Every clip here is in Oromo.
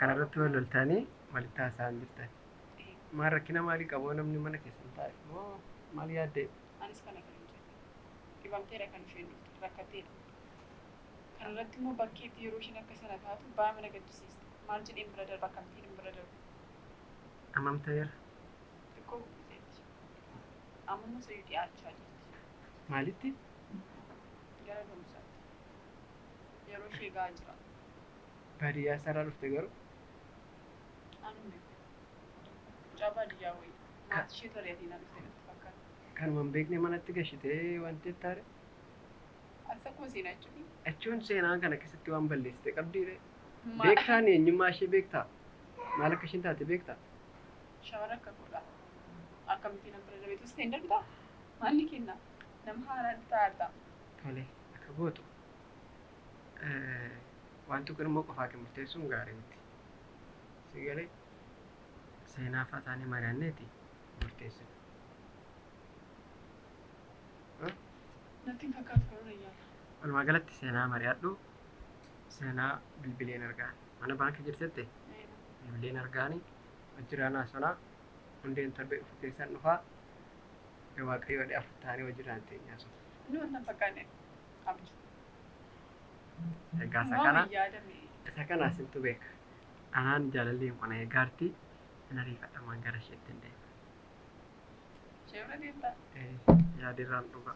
kanarratti wal loltaanii walitti haasa'an jirtan. Maal rakkina maalii qabu namni mana keessan taa'e moo maal yaaddee? Anis kana kan hin jedhu. Dhibamteedha kan isheen dhufte rakkatteedha. Kanarratti immoo bakkeetti yeroo isheen akka sana taatu baay'ee mana gaddisiiste. Maal jedheen bira darba akkamittiin bira darbu? Hammam ta'eera? Xiqqoo guuteetti. Amma sayyuu dhiyaachaa jirti. Maalitti? Gara gomsaatti. Yeroo ishee gahaa jira. Baadiyyaa isaarraa dhufte garuu? Anuu beeku. Mucaa baadiyyaa wayii. Maatii ishee toreetiin an dhufte natti fakkaata. Kanumaan beeknee manatti gashitee wanti ittaare? As akkuma seenaa jechuudha. Achuun seenaa kana keessatti waan balleessite qabdiire. Beektaan eenyummaa ishee beektaa? Maal akka isheen taate beektaa? Shawara akka godhaa. Akkamittiin an bira darbeetus ta'e hin darbitaa? Maalli kennaa? Nama haaraan taa'aadha. Tole akka gootu. Waan tokko immoo qofaa kan murteessuun gaarii miti. Si galee seenaa fa'aa taanee mari'anneeti murteessina. Natti hin fakkaatu garuu nayyaadha. Walumaa galatti seenaa mari'adhu. Seenaa bilbileen argaa. Mana baankii jirtette? Bilbileen argaanii wajjiraan haasonaa hundeen torbee dhufu keessan dhufaa. Waaqayyo wadhee afur taanee wajjiraan teenyaa haasofna. Inni wanta hin fakkaanne qabdi. Egaa isa kana asintu beeka. Anaan jaalallee hin qona eegaartii hin ariifadhamaan gara isheetti hin deema. Ishee bira deemtaa? Yaadirraan dhugaa.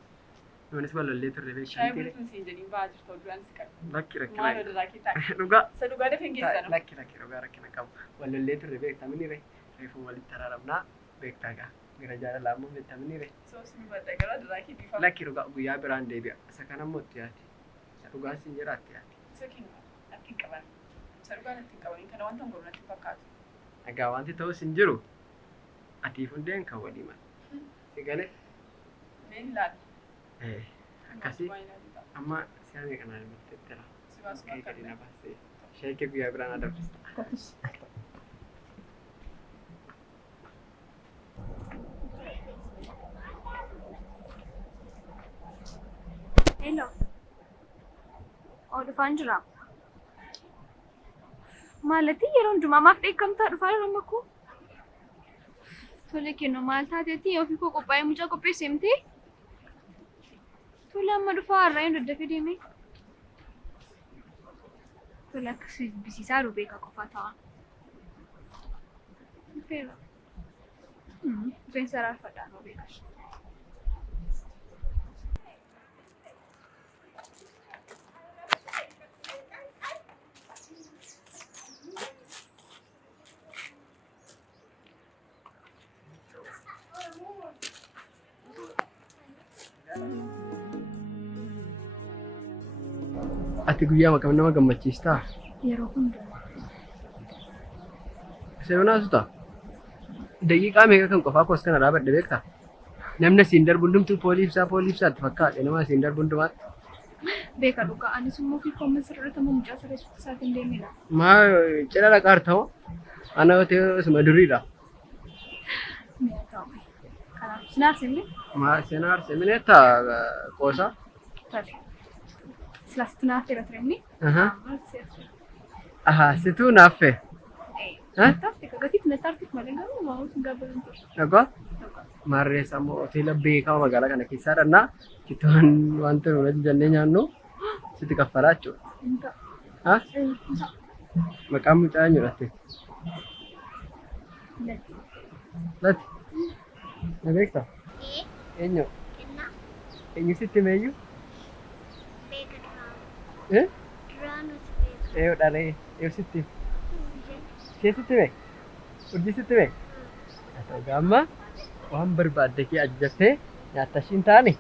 Nuunis balollee turre beekamtii. Shaayii bultuun siin jedhiin ba'aa jirtu duraan si qabu. Lakki Maal irraa kitaa? dhugaa. Isa dhugaa dafee hin geessanu. Lakki dhugaa rakkina qabu. Balollee turre beektamini ree. Reefuu walitti araaramnaa beektaa gaa. Gara jaalalaa immoo beektamini ree. Soosni badda gara duraa kiitiifa. Lakki dhugaa guyyaa biraan deebi'a. Isa kana immoo itti yaati. Isa dhugaa siin jiraatti yaati. Isa kennu natti hin qaban. Isa dhugaa natti hin qaban. Kana wanta hin godhu natti hin fakkaatu. Egaa wanti ta'us hin jiru. Atiif hundeen kan walii mala. Si galee? Meen ilaali. Akkasii amma siyaasni kanaan murteettira. Si baasu Kee gadi na baasee. Sheekee guyyaa biraan adabsista. Hello. dhufaan jira. Maalati yeroo hundumaa maaf dheekkamtaa dhufaa jira amma koo? Tole kennu maal taateetti ofii koo qophaa'ee mucaa qopheessee himtee? Tole amma dhufaa har'aa hin daddafee deemee? Tole akkasii bisiisaa jiru beeka qofaa ta'a. Dhufeera. Rifeensa raarfadhaan oo beekas. Ati guyyaa makam nama gammachiistaa? Yeroo hundumaa. Seewnaa suta. Daqiiqaa meeqa kan qofaa koos kana dhaabadhe beektaa? Namni siin darbu hundumtuu pooliibsaatti fakkaate nama siin darbu hundumaatti. Beeka dhugaa anis immoo fi koomman sirriitti immoo mucaa sirreessuutti isaatiin deemedha. Maa cidha dhaqaar ta'u ana otee isuma duriidha. Mi'a ta'u. Kanaaf sinaarsee Maa sinaarsee mineetta qoosaa? Tole. Silaasti naafeera turemni. Aha, situ naafe. Nataafte kagatiif nataaftiif malee garuu maa'uus hin gabbatan ture. Dhagaa? Maarreessa immoo hoteela beekamaa magaalaa kana keessaa dhannaa kittoon wanta nuti jennee nyaannu sitti kaffalaa jechuudha. Ha? Maqaan mucaa eenyudhatte? Lati? Na beektaa? Eenyu? Eenyu sitti meeyyu? Eeyo dhalee eeyo sitti kee sitti bee urjii sitti bee haa ta'u gaamma waan barbaadde kee ajajattee nyaatta ishiin taane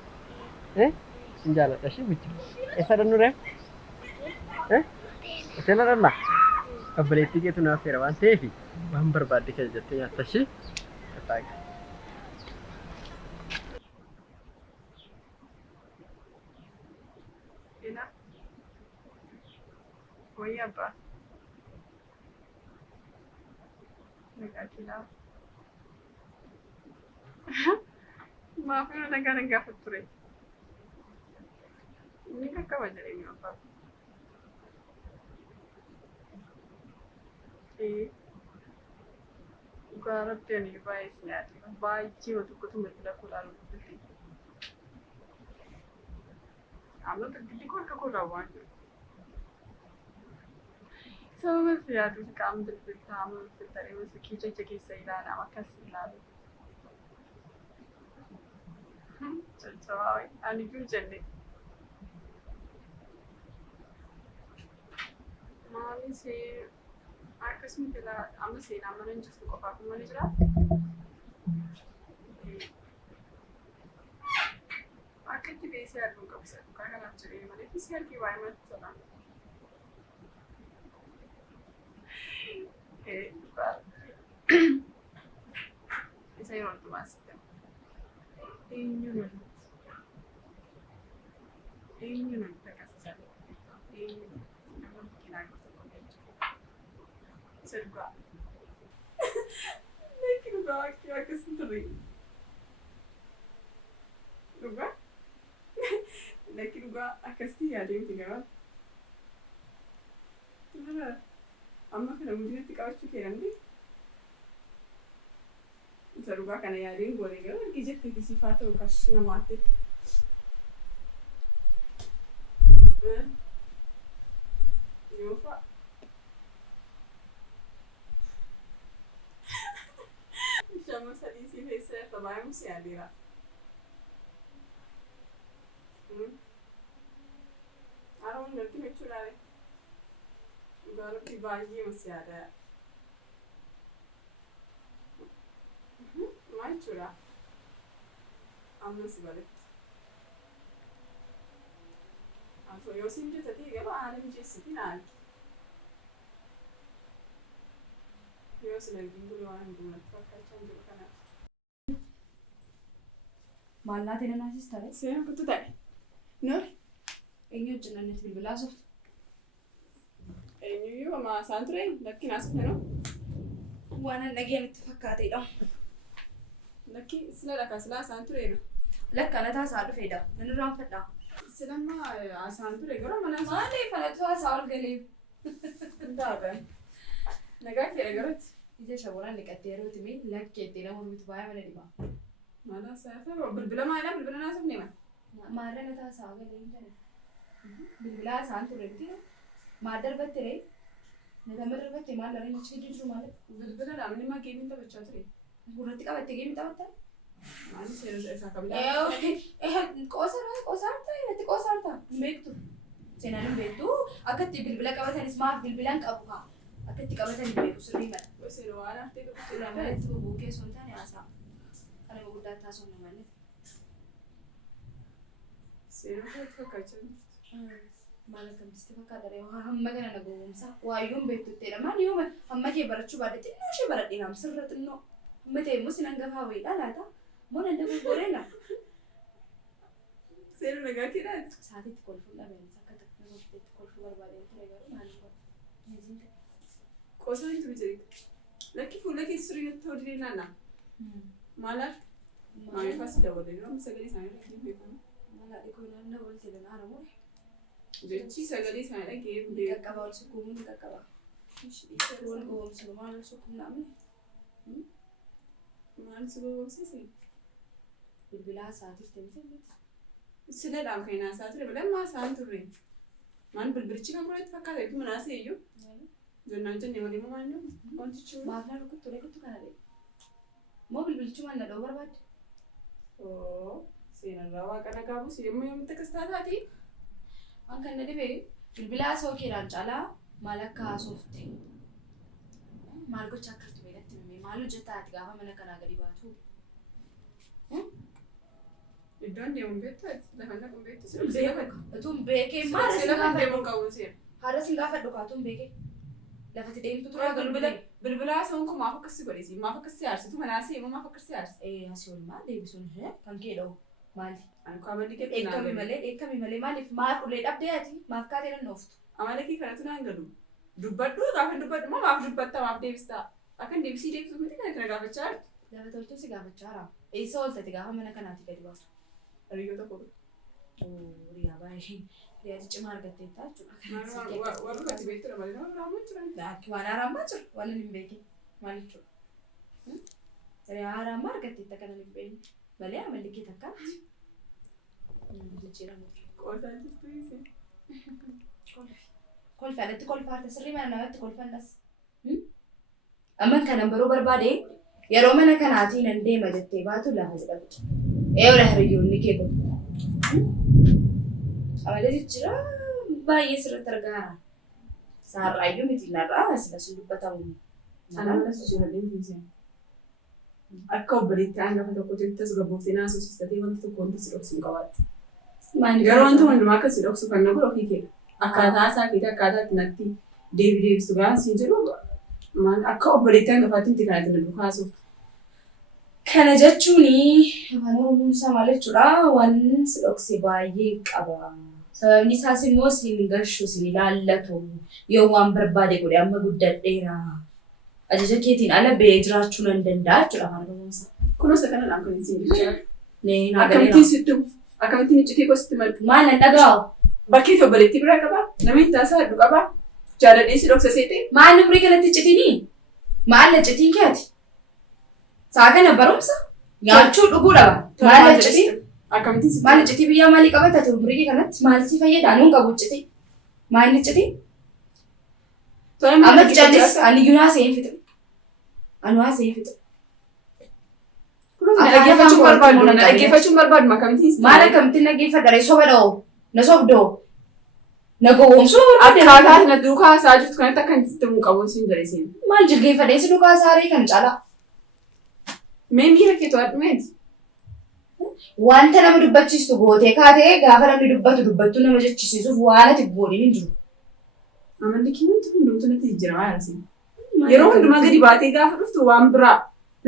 sin jaaladha ishii bicha eessa dhannu ree hoteela dhannaa obboleettii keetu naaf feera waan ta'eef waan barbaadde kee ajajattee nyaatta ishii kataaga. Voy a pa. Negativa. Maaf yoo nagaa gaafa ture. Inni qaqqaba jedhee mi abbaa. Gaarabbii ani baay'ee si yaadde baay'ee tokkotu bilbila kudhaan dubbatti. Amma bilbilli kun akka kurraa waan jiru. Sababa si yaadu qaama bilbiltaa amma bilbilta dheewu si kiicha keessa ilaalama akkas ilaalu. Caccabaa ani iyyuu jenne. Maali si akkasuma ilaa amma seenaa mana hin jirtu qofaa kun mana jiraa? Akka itti beesee arguun qabu isa dhugaa kanaaf jedhee malee fi argee waa'ee matti tola. Isa yeroo hundumaa sitti eenyu nuti akkasiisaa eenyu nama biqilaa gosa qopheeffatu isa dhugaa. Leekki dhugaa akkasii turre. Dhugaa? Leekki dhugaa akkasii yaadee miti gabaa. Amma kana guddinatti qabachuu keenyamti. Isa dhugaa kana yaadeen goonee garuu argi jettee kisiifaa ta'u kas namaatti. Yoo fa'a. Shama sadii si keessa irra baay'ee si yaadeera. Haroon darbii jechuudhaan. Gaarabbii baay'ee masi yaada. Maal jechuudha? Amma si baletti. Antoo yoo siin jettatee gaba haala mijeessitiin haalti. Yoo sin argin bule waan hundumatti fakkaachaa hin jiru kanaaf. Maal laatee nanaasis ta'e? Seera kuttu ta'e. Noori? Eenyu hojjennannetti bilbilaa softu? Eenyuyyuu amma isaan ture lakkiin as fedhu. Waan an dhageenyatti fakkaateedha. Lakki sila dhaka sila isaan tureera. Lakka ana taasaa dhufeedha. Nan irraan fedhaa. Silamma asaan ture garuu mana Maaliif ana taasaa ol galee? Daaban. Nagaa kee garatti. Ija shabooraan dhiqattee yeroo timee lakkeettee nama bitu baay'ee mana dhibaa. Maala saafa bilbila maalaa bilbila naasuuf neema. Maarra na taasaa galee hin jedhe. Bilbilaa isaan ture biti. Maal darbatte ree? Nama darbatte maal larin achi jiru maal? Bilbila dhaabni maa geemiin taphachaa ture. Gurratti qabatte geemii taphatta? Maali seera isaa kabilaa. Qoosaarta irratti qoosaarta hin beektu. Seenaan hin beektu akka itti bilbila qabatanis maaf bilbilaan qabu haa. Akka itti qabatan hin beeku sirrii mala. Seera waan haftee qabu. Suuraa malatti bubuukee sun taane haasaa. Kana gurguddaa taasisuun namanne. Seera kanatti fakkaachaa jirti. Maal akkamtisti fakkaata ree hamma kana na gowwoomsaa waayyuun beektuttedha maal yooma hamma kee barachuu baadde xinnoo ishee baradheeraam sirra xinnoo hamma ta'e immoo sinan gafaa wayiidhaa laata moo nan dogoggoreena. Seera nagaa keedhaan. Saatiitti kolfuu dhabeensa akka takka namatti kolfuu barbaadeen ture garuu maaliif miziin ta'e. Qoosaan turu jedhi. Lakki fuula keessa surii natti ta'uu didee naannaa. Maalaaf? Maaliifas dabalee yoo sagalee isaanii irratti beekamu. Maalaa dhikoo naannoo waltee danaa namoo. Jechi sagalee isaanii dhagee Ni qaqqaba wal sukkuumuu ni qaqqaba. Wal gowwoomsinu maal wal sukkuumnaamne? Maal si gowwoomsise? Bilbilaa saatiif ta'e miti. Siladhaan kan haasaa ture balammaa isaan turre. Maan bilbilichi kan biratti fakkaata itti manaasee iyyuu. Jonnaan jennee walii moo maal wantichi Maaf na rukuttu reekuttu kana dha. Moo bilbilichi maal na dha'uu barbaadde? Seenarraa waaqa nagaa buusi yommuu yoomitti akkas taataati. Waan kan na dhibee bilbilaa sookeedhaan caalaa maal akka haasofte. Maal gocha akka turte beekatti himee maal hojjetaa ati gaafa mana kanaa gadi baatu? Iddoon deemuun beektu lafa naquun beektu. Utuun beekee maal si lafa deemuun qabuun seera. haadha siin gaafa dhukaatuun beekee lafatti deemtu ture bilbilaa sun kun maaf akkasii godhisi maaf akkasii aarsitu manaasee immoo maaf akkasii aarsi. Asii ol maal deebisuun kan kee dha'u maali? Ani qaballi kee Eekkami malee maaliif maaf ulee dhabdee ati maaf kaatee nan ooftu? Amala kee kanatu naan galu. Dubbadhu gaafa dubbadhu immoo maaf dubbatta maaf deebista. Akkan deebisii deebisuuf miti kana gaafachaa jirtu. Lafa tolchuu si gaafachaa jira. Eessa ooltate gaafa mana kanaatti gadi baatu? Hariyyoo tokko. Riyaa baay'ee riyaa cimaa argatteetta jechuudha. Warri gadi beektu malee nama biraamaa jiran. Waan haaraamaa jiru waan hin beekin maal jechuudha. Riyaa haaraamaa argatteetta kana hin beekne malee amalli kee takkaatti. Jijjiiramu. Qoodaa jirtu isee. Kolfa alatti kolfaata sirrii mana namatti kolfannas. Amma kanan baruu barbaade yeroo mana kanaatiin nan deema jettee baatu lafa jedhamtu. Eeyola hiriyoonni kee kun. Amalee jijjiira baay'ee sirriitti argaara. Saarraayyuu miti narraa asinas dubbatamu. Anaalas jira deemtee. Akka obboleetti hangafa tokko jettas gabbooftee naasosiistatee wanti tokko wanti si dhoksu hin qabaatti. Garuu wanti hundumaa akka si dhoksu kan nama ofii keenya. Akkaataa isaa keetii akkaataa itti natti deebisu gaasiin jedhu akka obboleetti hangafaatti miti kanatti na dhukaasuuf. Kana jechuun afaan Oromoon isaa maal jechuudha? Waan si dhokse baay'ee qaba. Sababni isaas immoo siin gashu siin ilaallatu yoo waan barbaade godhe amma guddadheera. Ajaja keetiin ala ba'ee jiraachuu nan danda'a jechuudha afaan Oromoon isaa. Kunuunsa kanadhaan kan isin jechaa. Akkamittiin sittu akkamittiin iccitii gosti maltu. Maal nan dhaga'u? Bakki obboleettii biraa qabaa? Nama itti haasaa hedduu qabaa? Jaaladhee si dhoksa seetee? Maal umrii kanatti iccitiini? Maal iccitiin keeti? Saa kana barumsa nyaachuu dhuguu dhaba. Maal iccitii? Akkamittiin si maal iccitii biyyaa maalii qabatate umrii kanatti maal si fayyada? Nuun qabu iccitii. Maal iccitii? Amma jaanis ani yunaa seen fixe. Anuwaa seen fixe. Dhaggeeffachuun barbaadu akkamittiin? Maal akkamittiin dhaggeeffadha? Soba dha'oo. Na sobdoo. Na gowwoomsuu barbaade. Akkaataa na duukaa isaa jirtu kanatti akka hin sittamu qabuun siin jareeseen. Maal jilgeeffadhee si duukaa saarii kan caalaa? Mee miira kee to'adhumeeti? Wanta nama dubbachiistu gootee kaatee gaafa namni dubbattu nama jechisiisuuf waan ati gooniin hin jiru. Amalli kee wanti hundumtu natti jijjiiramaa jira. Yeroo hundumaa gadi baatee gaafa dhuftu waan biraa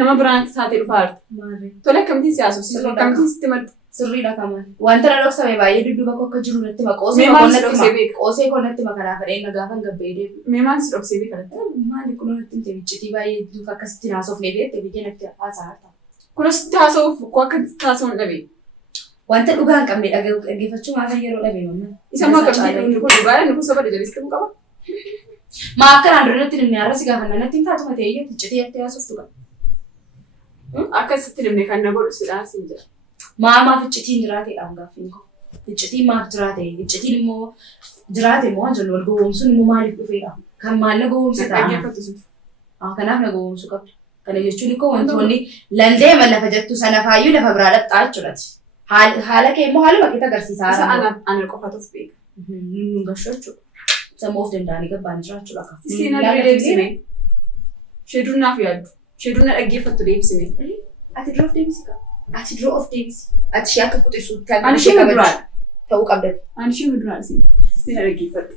nama biraan taatee dhufaa jirtu. Tole akkamittiin si haasofsiisu akkamittiin sitti maddu. Sirriidha kamaan. Wanta na dhoksame baay'ee dudduuba koo akka jiru natti ma qoosee koo natti ma kanaaf fedhee na gaafa hin gabbee deebi. Mee maal si dhoksee beekalatti? Maali kun natti hin teebichitii baay'ee duuka akkasitti naasofnee beekte biyya natti haasaa harta. Kunis taasisuuf koo akka taasisuun dhabe. Wanta dhugaa hin qabne dhaggeeffachuu maaf yeroo dhabe mamma. Isa maa qabdi inni kun dhugaadha inni kun soba dajalis qabu qaba. Maa akka naannoo irratti namni har'as gaafa natti hin taatu matee iyyuu iccitii akka haasoftu qaba. Akkasitti namni kan na godhu sidhaa siin jira. Maaf iccitiin jiraateedhaan gaaffiin koo. Iccitiin maaf jiraate? Iccitiin immoo jiraate immoo jennu wal gowwoomsuun immoo maaliif dhufeedha? Kan maal na gowwoomsa ta'a? Kanaaf na gowwoomsuu qabdu. Kana jechuun koo wantoonni landeema lafa jettu sana faayyuu lafa biraa dhaqxaa jechuudhaati. Haala kee immoo haaluma keetti agarsiisaa. Isa ana qofatuuf beeka. Nun gashuu jechuudha. Sammuu of danda'anii gabbaan jiraachuudha akka. Seenaa duree deebisime. Sheeduun naaf yaaddu. Sheeduun na dhaggeeffattu deebisime. Ati dura of deebisi qaba. Ati dura of deebisi. Ati ishee akka quxisuutti kan ani ishee muduraadha. Ta'uu qabda. Ani ishee muduraadha siin. Siin na dhaggeeffattu.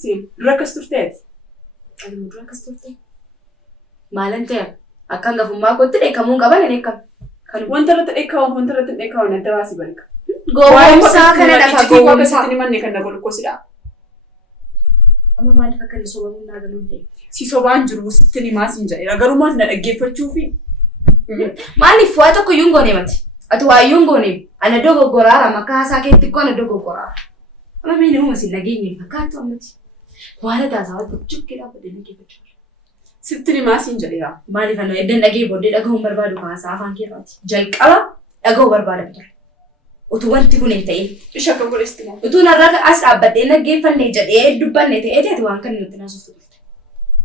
Siin dura akkas turteeti. Ani mudura akkas turtee. Maalan ta'e akka hangafummaa kootti dheekkamuu qaban hin eekkamu. Wanta irratti dheekkamu wanta irratti dheekkamu adda baasii barika. Gowwoomsaa kana dhafa gowwoomsaa. Inni manne kan na godhu kosidha. Amma maaliif akka inni sobamuu naa galuu hin Si sobaan jiru sitti ni maasiin jedhee garummaa na dhaggeeffachuufi. Maaliif waa tokko iyyuu hin goone mati? Ati waa iyyuu hin goone. Ana dogoggoraara makka haasaa keetti koo ana dogoggoraara. Amma miini uuma si nageenye fakkaatu ammati. Waan taasaa waan tokko dhaabbatee dhaggeeffachuu. Sitti ni maasiin jedheera. Maaliif ana eddan dhagee booddee dhagahuun barbaadu haasaa afaan keerraati. Jalqaba dhagahuu barbaada ture. Utuu wanti kun hin ta'in. Isha kan godheesti moo? Utuu narra as dhaabbattee dhaggeeffanne jedhee dubbanne ta'eeti waan kan nutti naasoftu turte.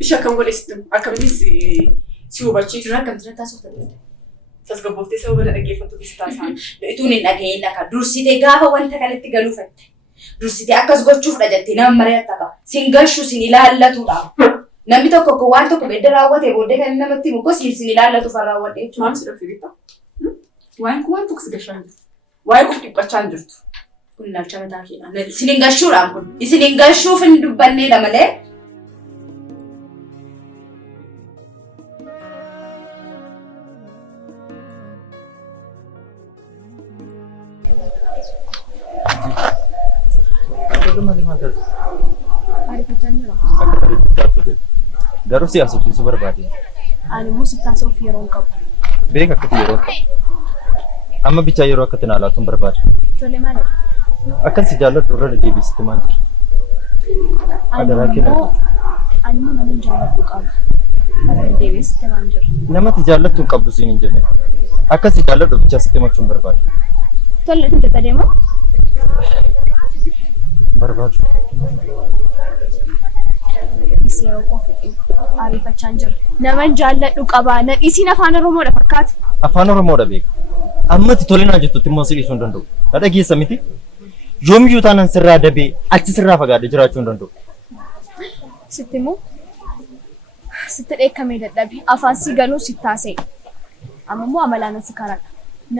Isha kan godheesti akkamittis si hubachiisu. Dura akkamittiin taasifta turte. Tasgabbooftee sababa dhaggeeffattu keessa taasisan. Utuun hin dhaga'in akka dursitee gaafa wanta kanatti galuufatte. Dursitee akkas gochuufdha jettee nama mari'atta qaba. Sin gashu sin ilaallatudha. Namni tokko waan tokko bedda raawwatee booddee kan namatti himu sin ilaallatu fan raawwadhe jechuudha. Maam si dhofee bitta? Waan kun waan tokko si gashaa hin jirtu. Waa'ee qof dhiphachaa hin jirtu. Kun ilaalcha mataa keedha. Isin hin gashuudhaan kun. Isin hin gashuuf hin dubbanneedha malee. Garuu si haasofsiisuu barbaade. Ani immoo si taasisuuf yeroo hin qabu. Beeka akkati yeroo qabu. Amma bicha yeroo akka tinaalaatuun barbaada. Tole maal? Akkas jaalladhu irra deebiisitti maal jira? Adaraa kenna. Ani mana jaalladhu qaba. Irra deebiisitti maal jira? Namatti jaallattu hin qabdu siin hin jenne. Akkas jaalladhu bicha sitti machuun barbaada. Tole itti deemu? Barbaadu. Isee qofi ariifachaan jira. Nama jaalladhu qaba. Isiin afaan Oromoodha fakkaata. Afaan Oromoodha beeku. Ammatti tolinaa jettutti immoo si'isuu hin danda'u. Dhadha geessa miti. Yoomiyyuu taanaan sirraa dabee achi sirraa fagaadhee jiraachuu hin danda'u. Sitti immoo sitti dheekkamee dadhabe afaan si galuu si taasise. Amma immoo amalaan si karaadha.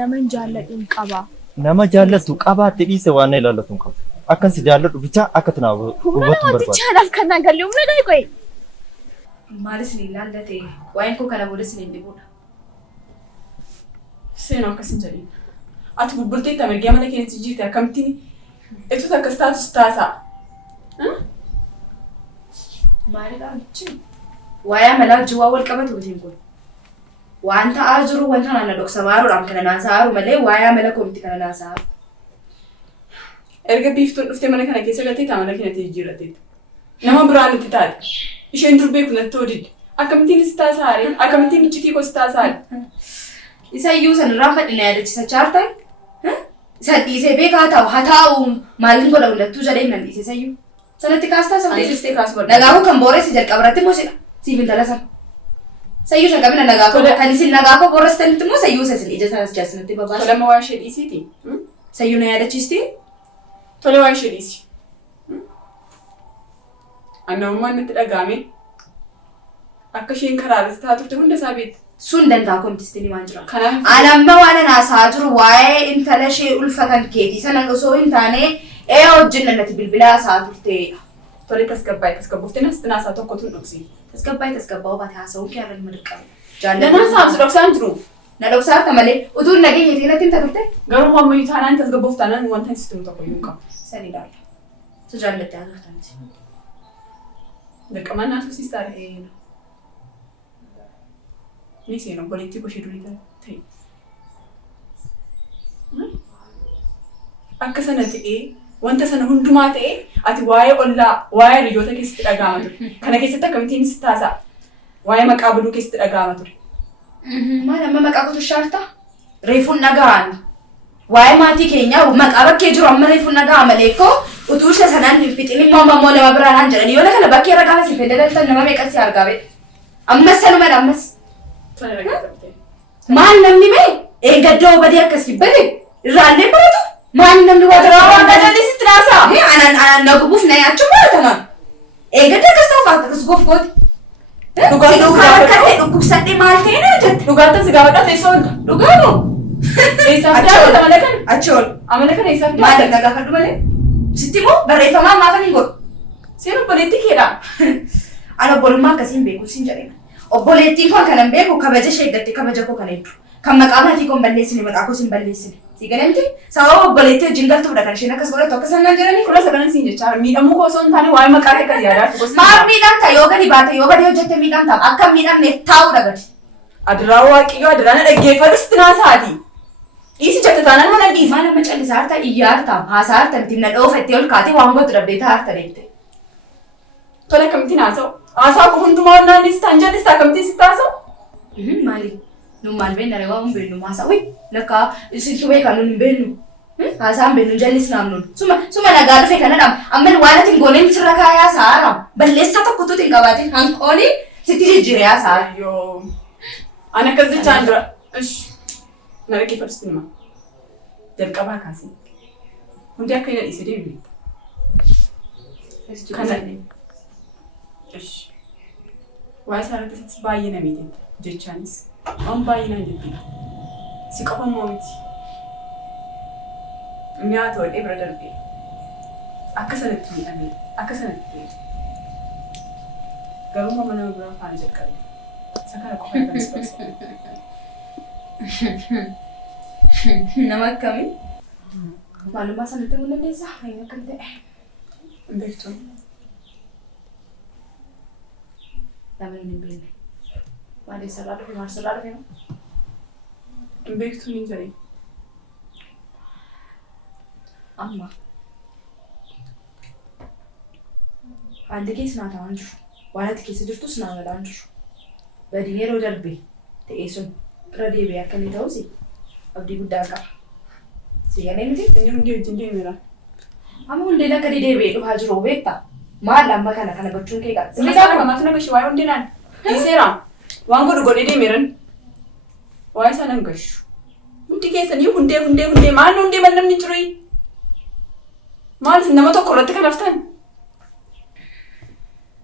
Nama jaalladhu qaba. Nama jaallattu qabaatte dhiise waan na ilaallatu hin qabu. Akkan si jaalladhu bicha akka tanaaf hubatu barbaada. Humna chaanaaf kan nagallee humna dha qoy. Maalis ni ilaallate waa'een koo kana booda sin dhibudha. Seenaa akkasin jedhin. Ati bubbulteetti amirgee mana keenyatti jirte akkamittiin ibsutu akka staatus taasaa? Maalidhaa jechuun waa'ee amalaa wajjin waan wal qabatu bitiin kun. Waan ta'aa jiru wanta naanna dhoksamaaruudhaan kana naasa'aaru malee waa'ee amala koomiti kana naasa'aaru. Erga biiftuun dhuftee mana kana keessa galtee amala keenyatti jijjiirratteetti. Nama biraan itti taate. Isheen dur beeku natti hodidde. Akkamittiin si taasaare? Akkamittiin iccitii koo si taasaare? Isa iyyuu sanirraan fadhina yaadachiisa chaartaa? Isa dhiisee beekaa ta'u haa taa'u maaliin godha hundattuu jedhee nan dhiise isa iyyuu. Sanatti kaastaa sabtee Dhiisistee kaasu godha. nagaafuu kan booressi jalqabarratti immoo sidha. Siif intala sana. Sayyuu isa qabina nagaafuu kan isin nagaafuu booressitanitti immoo sayyuu isa isin ija sanas jaasinatti babaasa. Tolama waa ishee dhiisiiti. Sayyuu na yaadachiisti? Tole waa ishee dhiisi. Annamummaan natti dhagahame akka isheen karaa irratti taa'aa turte hunda isaa beekte. Sun danda'a koomtistiin waan jira. Kanaaf Anamma waan naasaa jiru waa'ee intala ishee ulfatan keetii sana osoo hin taane wajjin nannatti bilbilaa isaa turteedha. tole tasgabbooftee nasti naasaa tokkotu hin dhoksine. Tasgabbaa'uu baate haasa'uu kee irra nima dirqama. Danaan saamsu dhoksaan jiru. Na dhoksaarta malee utuu nageenya ittiin hin turte. Garuu ammayyuu taanaan tasgabboof taanaan wanta hin sistimu tokko iyyuu qabu. Sani ilaalla. Tu jaallattee haa turtanti. Dirqamaan naasuu siistaare. Ni seenuu obboleettii koo ishee durii ta'e. Akka sana ta'ee wanta sana hundumaa ta'ee ati waa'ee ollaa waa'ee hiriyoota keessatti dhaga'ama ture. Kana keessatti akkamittiin si taasaa? Waa'ee maqaa buluu keessatti dhaga'ama ture. Maal amma maqaa kutu shaarta? Reefuun nagaan. Waa'ee maatii keenya maqaa bakkee jiru amma reefuun nagaa malee koo utuu ishee sanaan hin fixin immoo ammoo nama biraan jedhani yoo kana bakkee irra gaafa si federaalitan nama meeqa si argaa beekta? Ammas sanumadha ammas. Maal namni mee eeggaddoo badii akkasii bade irraallee baratu maal namni waajjira waan gadalli sitti naasaa? Anaan nagubuuf na yaachuu baratama. Eeggadda akkas ta'uuf akkas goofgooti. Dhugaa akka ta'e dhukkubsadhee maal ta'e na jette. Dhugaatan si gaafadhaa teessoo olta. Dhugaamu. Eessaaf daawwata amala kana? Achi ol. Amala kana eessaaf Maal daawwata? na gaafadhu malee? Sitti immoo barreeffamaan maafan hin godhu. Seen obboleettii keedha. Ani obbolummaa akkasiin beeku siin jedhena. Obboleettiin koo kanan beeku kabaja ishee eeggattee kabaja koo kan hedduu. Kan maqaa maatii koo hin balleessine maqaa koo hin balleessine. Si galamti sababa obboleettii wajjin galtuudha kan isheen akkas godhattu akka sanaan jedhanii. Kula sagalan siin jechaa miidhamuu koo osoo hin taane waa'ee maqaa kee kan yaadaa tokko Maal miidhaan ta'a yoo gadi baate yoo badee hojjette miidhaan ta'a akka miidhamneef taa'uudha gadi. Adiraa waaqiyyoo adiraa na dhaggeeffadhu sitti naasaati. Dhiisi jette taanaan mana dhiisi. Maal amma callisaa harta iyyaa harta haasaa harta miti na dhoofattee ol kaatee waan gootu dhabdee ta'a harta deemte. Tole akkamittiin haasa'u? Haasaa koo hundumaa onnaanis ta'an jallis akkamittiin sitti haasa'u? Maali? Nu maal beekna waan hin beeknu haasaa. Ui lakkaa isintu beekaa nun hin beeknu. Haasaa hin beeknu jallis naamnuun. Suma nagaa dhufe kanadhaan amma waan ati hin gooneen sirra kaayaa saara. Balleessaa tokkotu hin qabaatin hanqooni sitti jijjiiree haasaa. Yoo ani akkas jechaan dura. Na dhaggeeffadhu sitti nima. Jalqabaa kaasee. Hundi akka inni dhiisee deebiin. Waa'ee isaa irratti baay'ee na miidhe jechaanis waan baay'ee na jibbina. Si qofa moo miti? Inni haa ta'u bira darbee akka sanatti miidhamee akka sanatti ta'e. Garuu mana biraa faana jalqabe. Isa kana qofa irraa si qabsa. Nama akkamii? Maalummaa sanatti mun dandeessaa? Hayyuu akkam ta'e? Hin beektu. Namni hin beekne. Maal eessarraa dhufe? Maal sirraa dhufe? Hin beektu ni jedhee. Amma. Haalli keessa naa ta'an jiru. Waan ati keessa jirtus naa galaan jiru. Badii yeroo darbe ta'ee sun irra deebi'ee akka inni ta'us abdii guddaa qaba. Si galee miti? Inni hundi wajjin deemeera. Amma hundeen akka deebi'ee dhufaa jiru beektaa? Maal amma kana gochuun kee qaba? Sirriisaa kun ammaatu nama waa'ee hundinaan dhiiseera. Waan godhu godhee deemeeran. Waa'ee isaa nan gashu. Hundi keessanii hundee maal hundee bal'amni jiru? Maal nama tokko irratti kan haftan?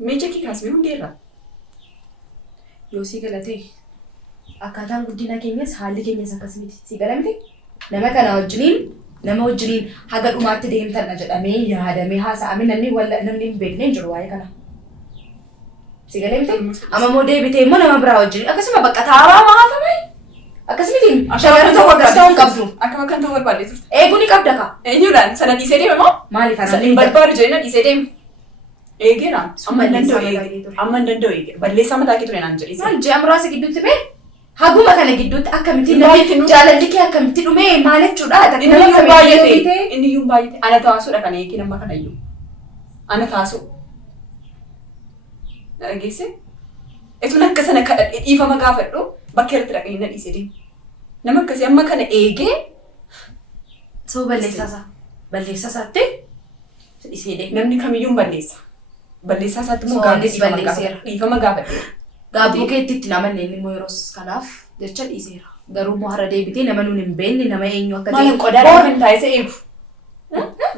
Meeshaa kee kaasmee hundeerra. Yoo si galatee akkaataan guddina keenyas haalli keenyas akkas miti. Si gala miti? Nama kana wajjiniin haga dhumaatti deemtana jedhamee yaadamee haasa'amee namni hin beekne hin jiru waa'ee kana. Si gala miti? Amma immoo deebitee immoo nama biraa wajjiniin akkasuma bakka taa'aa maafamee akkasumatti shamarri tokko akkas ta'uu hin qabdu. Akkama kan ta'uu barbaadde turte. Eeguu ni qabda ka. Eenyuudhaan sana dhiisee deeme moo? Maaliif ana Hin barbaadu jedhee dhiisee deeme. Eegeera. Amma hin danda'u eege. Balleessaa mataa kee ture naan jedhee. Maal ji'a muraasa gidduutti bee? Haguma kana gidduutti akkamitti namni jaalalli kee akkamitti dhumee maal jechuudha? Inni iyyuu baay'ate. Ana taasisuudha kan eegee nama kana iyyuu. Ana taasisu. Dhageesse? Etuun akka sana dhiifama gaafadhu bakka irratti dhaqanii na dhiisee deemu. Nama akkasii amma kana eegee. Soo balleessaa isaatti dhiisee deemu. Namni kamiyyuu balleessa. Balleessaa isaatti immoo dhiifama gaafadhu. Gaabboo keetti itti namanne inni immoo yeroos kanaaf jecha dhiiseera. Garuu immoo har'a deebitee nama nuun hin beekne nama eenyu akka Maal qodaa kan taasise eegu.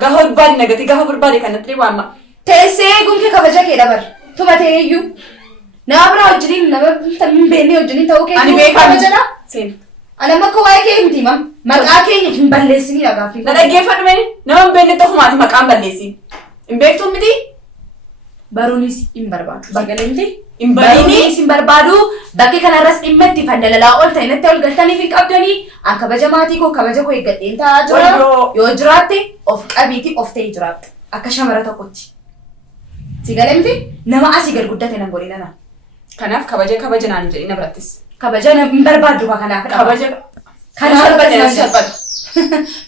Gaafa barbaade nagatee gaafa barbaade kan natti waamma. Teessee eeguun kee kabaja kee dabar. Tumatee iyyuu. Nama biraa wajjiniin nama hin beekne wajjiniin ta'uu kee kabajadha. Ani amma akka waa'ee kee miti himam. Maqaa keenya hin balleessinii dhagaafii. Na dhaggeeffadhu mee nama hin beekne tokkumaati maqaan balleessin. Hin beektu miti? Baruunis hin barbaadu. Sagalee miti? Baruunis hin barbaadu. Bakki kanarras dhimma itti fandalalaa ol ta'e natti ol galtaniif hin qabdanii. An kabaja maatii koo kabaja koo eeggadheen taa'aa jira. Yoo jiraatte of qabiiti of ta'e jiraatte. Akka shamara tokkotti. Sagalee miti? Nama asii gad guddate nan godhe nana. Kanaaf kabaja naan jedhee na birattis. Kabaja hin barbaaddu kanaaf. Kabaja. Kana salphata.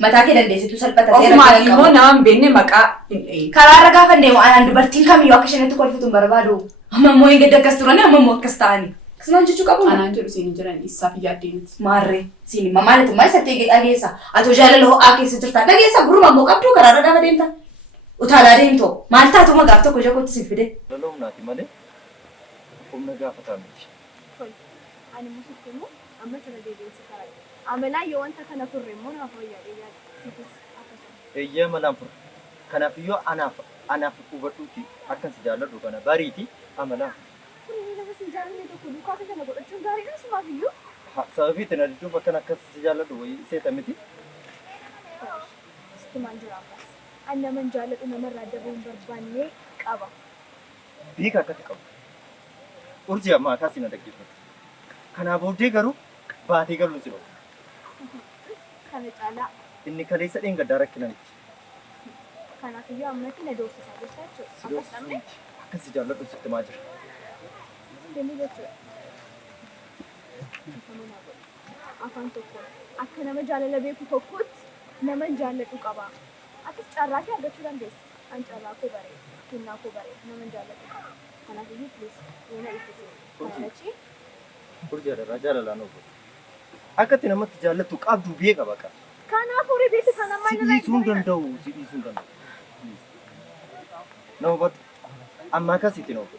Mataa kee dandeessitu salphata. Ofumaan immoo nama hin beekne maqaa hin dhayin. Karaarra gaafa deemu anaan dubartiin kamiyyuu akka isheen itti kolfitu hin barbaadu. Amma immoo hin gadda akkas turani amma immoo akkas ta'ani. Akkasumaan jechuu qabu. Anaan jedhu siin jiran isaaf yaaddee miti. Maarree siin immoo maalitu maal isatti dhageessa. Atoo jaalala ho'aa keessa jirta. Dhageessa gurruma immoo qabdu karaarra gaafa deemta. Utaalaa deemtoo maal taatu magaaf tokko jakooti siif fide. Lolomnaati malee humna gaafataa miti. Ani musutti immoo amma sana deebiinsi karaa. Amalaa yoo wanta kana furre immoo naaf wayyaadhee yaada. Siifis akkasuma. Eeyyee malaan fura. Kanaafiyyoo anaaf hubadhuuti akkan si jaalladhu kana bariiti amalaan. Kun nama si jaalanne tokko duukaa kana godhachuun gaariidha sumaaf iyyuu. Sababii itti na dudduuf akkan akkas si jaalladhu wayii seeta miti. Sistumaan jira ammas. Ani naman jaalladhu namarraa dabuu hin barbaanne qaba. Biika akkati qabu. Urjii amma akkas na dhaggeeffatu. Kanaa booddee garuu baatee galuu si dhabu. Kana caalaa. Inni kaleessa dheengaddaa rakkinanitti. Kanaaf iyyuu ammatti na doorsisa jechuudha. Akkas si jaalladhu sitti maa jira. Deemee jechuudha. Afaan tokko akka nama jaalala beeku tokkotti nama jaalladhu qaba. Akkas carraa kee argachuu dandeessa. An carraa koo bareeda. Kennaa koo bareeda. Nama jaalladhu qaba. Kanaaf iyyuu please yoona ittisi. Kanachi. Urjii jaalalaan oolu. Akka itti namatti jaallattu qabdu beeka baqa. Kanaaf horii beeku kana amma Si dhiisuu danda'u. Nama baddu amma akkasitti na oolu.